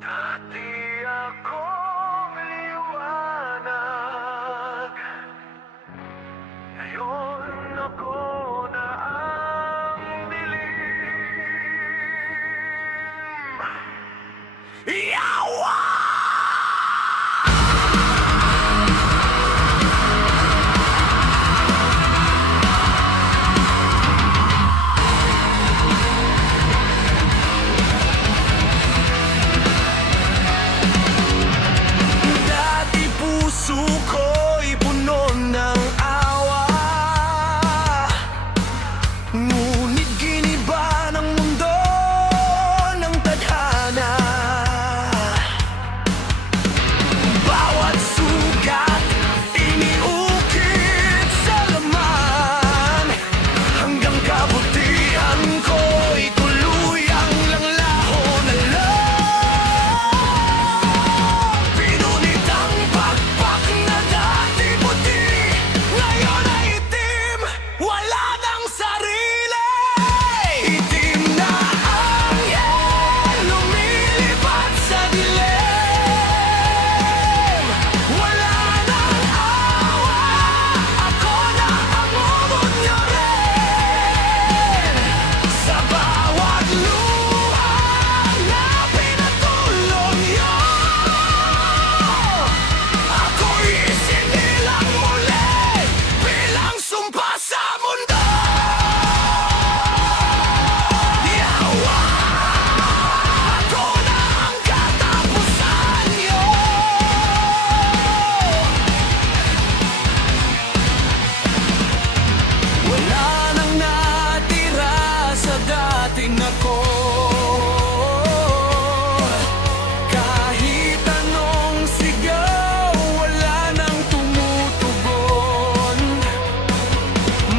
Dati akong liwanag, ngayon ako na ang dilim. Yawa! Puso ko'y puno ng awa, ngunit giniba ng mundo ng tadhana. Bawat sugat iniukit sa laman, hanggang kabutihan ko'y tuluyang langlaho na lang. Pinunit ang pakpak na dati puti, ngayon ay itim, wala nang sarili. Itim na anghel, lumilipad sa dilim. Wala nang awa, ako na ang umod nyo rin. Sa bawat luha na pinatulong nyo, ako'y isinilang muli bilang sumpa sa mundo. Yawa! Ako na ang katapusan nyo. Wala nang natira sa dating ako. Kahit anong sigaw, wala nang tumutugon.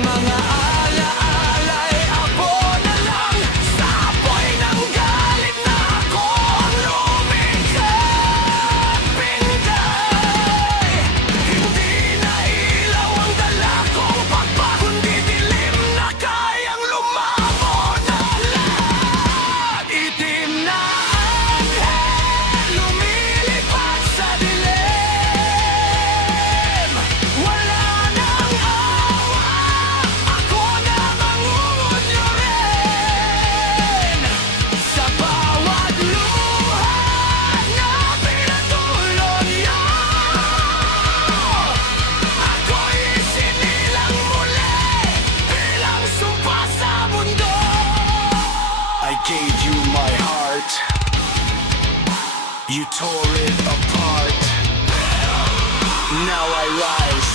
Mga alaala'y abo na lang sa apoy ng galit na ako ang lumikhat. Pinday, hindi na ilaw ang dala kong pakpak, kundi dilim na kayang lumamon na lahat. Itim na anghel, lumilipad sa dilim. Wala nang awa, ako na mangungod nyo rin. Sa bawat luha na pinatulong nyo, ako'y isinilang muli bilang sumpa sa mundo. I gave you my heart, you tore it apart. Now I rise